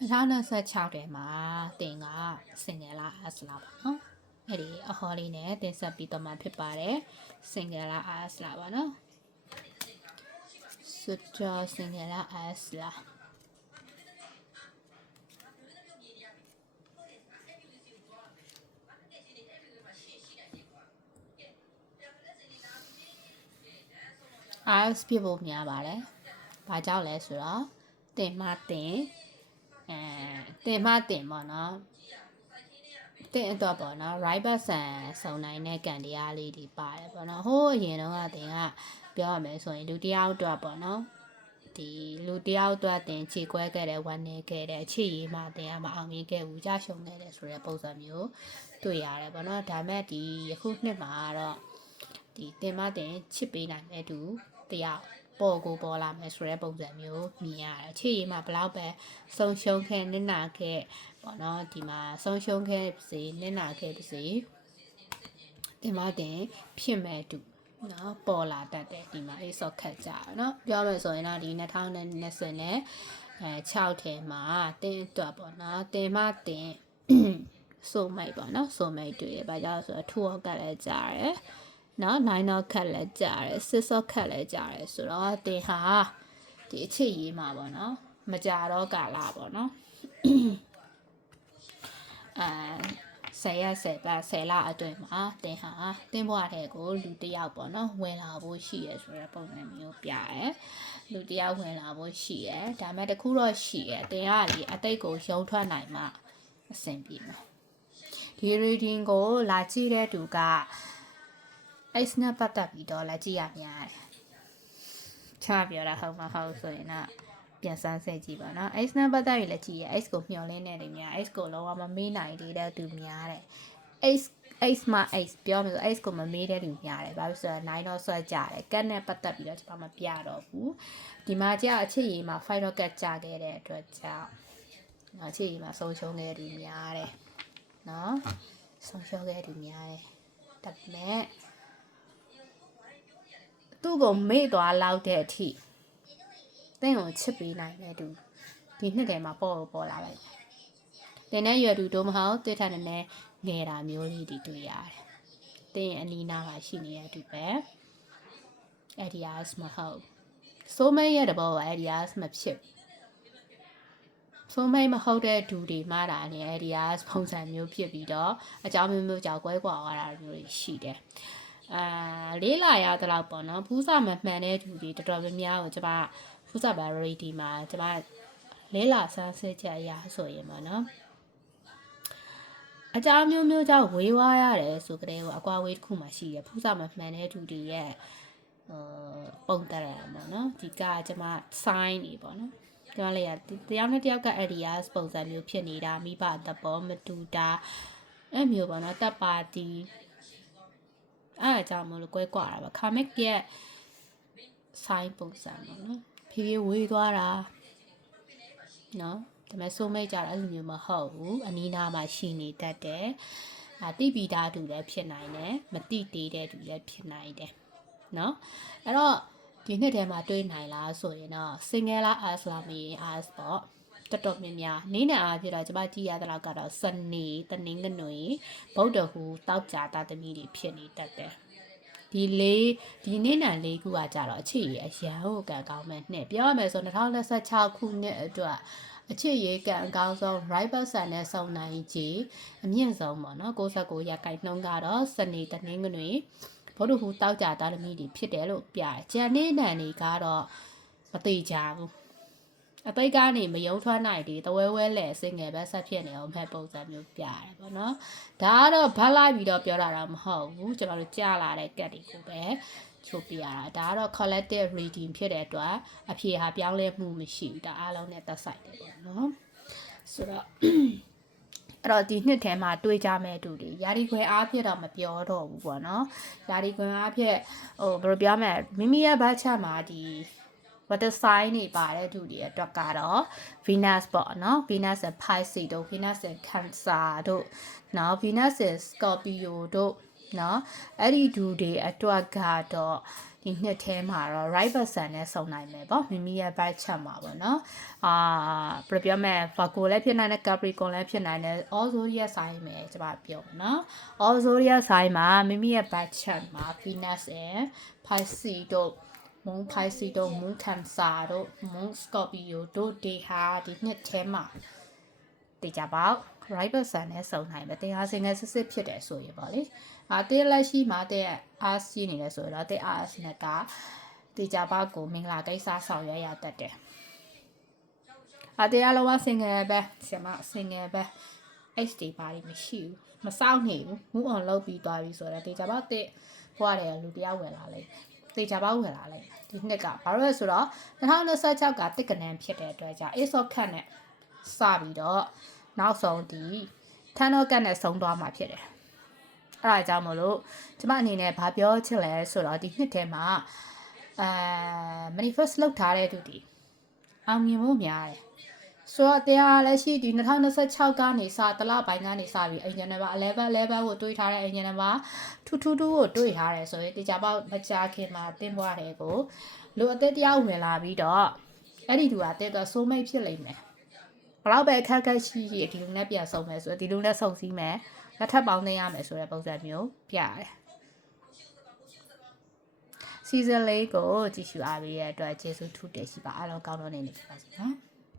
2026ထဲမှာတင်က single လား as လားပေါ့နော်အဲ့ဒီအဟောလေးနဲ့တင်ဆက်ပြီးတော့မှဖြစ်ပါတယ် single လား as လားပေါ့နော်စွတ်ကြော single လား as လားas ပြဖို့များပါတယ်ဘာကြောင့်လဲဆိုတော့တင်မတင်တင်မတင်ပေါ့နော်တင်အတွက်ပေါ့နော် right person စုံနိုင်တဲ့ကံတရားလေးတွေပါတယ်ပေါ့နော်ဟိုးအရင်တော့ကတင်ကပြောရမယ်ဆိုရင်လူတယောက်အတွက်ပေါ့နော်ဒီလူတယောက်အတွက်တင်ခြေခွဲခဲ့တဲ့ဝမ်းနေခဲ့တဲ့အခြေရည်မှတင်ကမအောင်မြင်ခဲ့ဘူးကြရှုံခဲ့တဲ့ဆိုတဲ့ပုံစံမျိုးတွေ့ရတယ်ပေါ့နော်ဒါမဲ့ဒီယခုနှစ်မှာတော့ဒီတင်မတင်ချစ်ပေးနိုင်တဲ့သူတယောက်ပေါ်ကိုပေါ်လာမယ်ဆိုတဲ့ပုံစံမျိုးမြင်ရတယ်အခြေရည်မှာဘလောက်ပဲဆုံးရှုံးခဲ့နစ်နာခဲ့ပေါ့နော်ဒီမှာဆုံးရှုံးခဲ့ပါစေနစ်နာခဲ့ပါစေတင်မတင်ဖြစ်မဲ့သူနော်ပေါ်လာတတ်တယ်ဒီမှာအေးစော့ခတ်ကြเนาะပြောမယ်ဆိုရင်တော့ဒီ2020နဲ့6ထဲမှာတင်းအတွက်ပေါ့နော်တင်မတင်ဆိုမိတ်ပေါ့နော်ဆိုမိတ်တွေ့ရပါကြဆိုတော့ထူော့ကလည်းကြားတယ်နော်9တော့ခက်လည်းကြားတယ်6တော့ခက်လည်းကြားတယ်ဆိုတော့တင်ဟာဒီအချစ်ရေးမှာပေါ့နော်မကြတော့ကာလာပေါ့နော်10ရက်10ပတ်10လအတွင်းမှာတင်ဟာတင်ဘွားတဲ့ကိုလူတယောက်ပေါ့နော်ဝင်လာဖို့ရှိရဆိုတဲ့ပုံစံမျိုးပြရဲလူတယောက်ဝင်လာဖို့ရှိရဒါမဲ့တခုတော့ရှိရတင်ကလေအတိတ်ကိုရုံထွက်နိုင်မှအဆင်ပြေမှာဒီ reading ကိုလာကြည့်တဲ့သူကအဲ့စနပတ်သက်ပြီးတော့လာကြည့်ရများတယ်ချပြောတာဟုတ်မဟုတ်ဆိုရင်တော့ပြန်စမ်းစစ်ကြည့်ပါနော် X နဲ့ပတ်သက်ပြီးလည်းကြည့်ရ X ကိုမျှော်လင့်နေတယ်များ X ကိုလုံးဝမမေးနိုင်သေးတဲ့သူများတယ် X မှာ X ပြောမယ်ဆို X ကိုမမေးတဲ့သူများတယ်ဘာလို့ဆိုတော့9တော့ဆွဲကြတယ်ကတ်နဲ့ပတ်သက်ပြီးတော့ကျွန်မမပြတော့ဘူးဒီမှာကြာအချစ်ရေးမှာ fight rocket ကြာခဲ့တဲ့အတွက်ကြောင့်အချစ်ရေးမှာဆုံးရှုံးခဲ့သူများတယ်နော်ဆုံးရှုံးခဲ့သူများတယ်ဒါပေမဲ့သူ့ကိုမေ့သွားလောက်တဲ့အထိတင်းကိုချစ်ပေးနိုင်တဲ့သူဒီနှစ်ထဲမှာပေါ်လာလိုက်တယ်။တင်းနဲ့ရွယ်သူတို့မဟုတ်တိထက်နဲ့ငယ်တာမျိုးလေးတွေတွေ့ရတယ်။တင်းရဲ့အနီးနားမှာရှိနေတဲ့သူပဲ။ ideas မဟုတ်။ soulmate ရဲ့တဘောက ideas မဖြစ်။ soulmate မဟုတ်တဲ့သူတွေမှတာနဲ့ ideas ပုံစံမျိုးဖြစ်ပြီးတော့အကြောင်းမျိုးကြောင့်ကွဲကွာသွားတာမျိုးတွေရှိတယ်။လေးလာရတော့ပေါ့နော်ဖူးစာမမှန်တဲ့သူတွေတော်တော်များများကိုကျွန်မဖူးစာပါရီဒီမှာကျွန်မလေးလာဆန်းစစ်ချက်အရာဆိုရင်ပေါ့နော်အကြောင်းမျိုးကြောင့်ဝေးဝါးရတယ်ဆိုကြတဲ့အကွာဝေးတစ်ခုမှရှိတယ်ဖူးစာမမှန်တဲ့သူတွေရဲ့ပုံတရပေါ့နော်ဒီကကျွန်မ sign နေပေါ့နော်ကျွန်မလေးကတယောက်နဲ့တယောက်က ideas ပုံစံမျိုးဖြစ်နေတာမိဘသဘောမတူတာအဲ့မျိုးပေါ့နော်တပ်ပါတီအဲ့အကြောင်းမလို့ကွဲကွာတာပါကာမစ်ရဲ့ sign ပုံစံပေါ့နော်ဖြည်းဖြည်းဝေးသွားတာနော်ဒါပေမဲ့ဆိုမိတ်ကြတာအဲ့လိုမျိုးမဟုတ်ဘူးအနီးနားမှာရှိနေတတ်တယ်တိပီတာတူလည်းဖြစ်နိုင်တယ်မတိတေးတဲ့တူလည်းဖြစ်နိုင်တယ်နော်အဲ့တော့ဒီနှစ်ထဲမှာတွေးနိုင်လားဆိုရင်တော့ single လား as လားမင်း as ပေါ့တော်တော်များများနေ့နဲ့အားဖြင့်တော့ကျွန်မကြည့်ရတဲ့လောက်ကတော့စနေတနင်္ဂနွေဗုဒ္ဓဟူတောက်ကြတာသမီးတွေဖြစ်နေတတ်တယ်ဒီနေ့နံလေးခုကကြတော့အခြေရအရန်ကိုကံကောင်းမဲ့နှစ်ပြောရမယ်ဆို2026ခုနှစ်အတွက်အခြေရကံအကောင်းဆုံး right person နဲ့စုံနိုင်ကြီးအမြင့်ဆုံးပေါ့နော်69ရာခိုင်နှုန်းကတော့စနေတနင်္ဂနွေဗုဒ္ဓဟူတောက်ကြတာသမီးတွေဖြစ်တယ်လို့ပြတယ်။ကျန်နေ့နံတွေကတော့မသိကြဘူး။အသိကနေမယုံထွက်နိုင်ဒီတဝဲဝဲလဲစင်ငယ်ပဲဆက်ဖြစ်နေအောင်ဖက်ပုံစံမျိုးပြရတယ်ပေါ့နော်။ဒါကတော့ဗတ်လိုက်ပြီးတော့ပြောတာတော့မဟုတ်ဘူး။ကျွန်တော်တို့ကြားလာတဲ့ကတ်တွေကိုပဲချုပ်ပြရတာဒါကတော့ collective reading ဖြစ်တဲ့အတွက်အဖြေဟာပြောင်းလဲမှုမရှိဘူးဒါအားလုံးနဲ့သက်ဆိုင်တယ်ပေါ့နော်ဆိုတော့အဲ့တော့ဒီနှစ်ထဲမှာတွေးကြမဲ့တူတွေယာဒီခွဲအားဖြစ်တော့မပြောတော့ဘူးပေါ့နော်ယာဒီခွဲအားဖြစ်ဘယ်လိုပြောမလဲမိမိရဲ့ဘတ်ချက်မှာဒီ water sign နေပါတဲ့သူတွေအတွက်ကတော့ Venus ပေါ့နော် Venus နဲ့ Pisces တို့ Venus နဲ့ Cancer တို့နော် Venus နဲ့ Scorpio တို့နော်အဲ့ဒီသူတွေအတွက်ကတော့ ဒီနှစ်ထဲမှာတော့ right person နဲ့စုံနိုင်မယ်ပေါ့မိမိရဲ့ right chart မှာပေါ့နော်ဘယ်လိုပြောမလဲ Virgo လည်းဖြစ်နိုင်တယ် Capricorn လည်းဖြစ်နိုင်တယ် all zodiac sign ပဲကျွန်မပြောမယ်နော် all zodiac sign မှာမိမိရဲ့ right chart မှာ Venus and Pisces တို့ Moon Pisces တို့ Moon Cancer တို့ Moon Scorpio တို့ဒီဟာဒီနှစ်ထဲမှာတေချာပေါက် right person နဲ့စုံနိုင်မယ်တင်အားစင်ငယ်စစ်စစ်ဖြစ်တယ်ဆိုရင်ပေါ့လေတဲ့လက်ရှိမှာတဲ့အားရှိနေတယ်ဆိုတော့တဲ့အားစနကတေချာပေါက်ကိုမင်္ဂလာကိစ္စဆောင်ရွက်ရတတ်တယ်တဲ့အလုံးဝ single ပဲဆရာမ single ပဲ H တွေပါလိမ့်မရှိဘူးမစောင့်နေဘူး move on လုပ်ပြီးသွားပြီဆိုတော့တေချာပေါက်တဲ့ဘွားတယ်လူတယောက်ဝင်လာလိမ့်တေချာပေါက်ဝင်လာလိမ့်ဒီနှစ်ကဘာလို့လဲဆိုတော့2026ကတစ်ကနန်းဖြစ်တဲ့အတွက်ကြောင့် Ace of Cups နဲ့စပြီးတော့နောက်ဆုံးဒီ10 of Cups နဲ့ဆုံးသွားမှာဖြစ်တယ်အဲ့ဒါကြောင့်မလို့ကျမအနေနဲ့ဗာပြောချင်လဲဆိုတော့ဒီနှစ်ထဲမှာmanifest လုပ်ထားတဲ့သူဒီအောင်မြင်မှုများတယ်ဆိုတော့တရားလည်းရှိဒီ2026ကနေစတလပိုင်းကနေစပြီးအင်ဂျင်နံပါတ်11ကိုတွေးထားတဲ့အင်ဂျင်နံပါတ်222ကိုတွေးထားတယ်ဆိုရင်တေချာပေါက်မကြခင်မှာတင်ပွားတယ်ကိုလူအသက်တယောက်ဝင်လာပြီးတော့အဲ့ဒီသူကတဲ့တော့ soul mate ဖြစ်လိမ့်မယ်ဘလောက်ပဲအခက်အခဲရှိရှိဒီလူနဲ့ပြန်ဆုံမယ်ဆိုတော့ဒီလူနဲ့ဆုံစည်းမယ်လက်ထပ်ပေါင်းသိရမယ်ဆိုတဲ့ပုံစံမျိုးပြရတယ်season လေးကိုကြည့်ရှုအားပေးရတဲ့အတွက်ကျေးဇူးထူးတင်ရှိပါအားလုံးကောင်းတော့နေနေပါစေနော်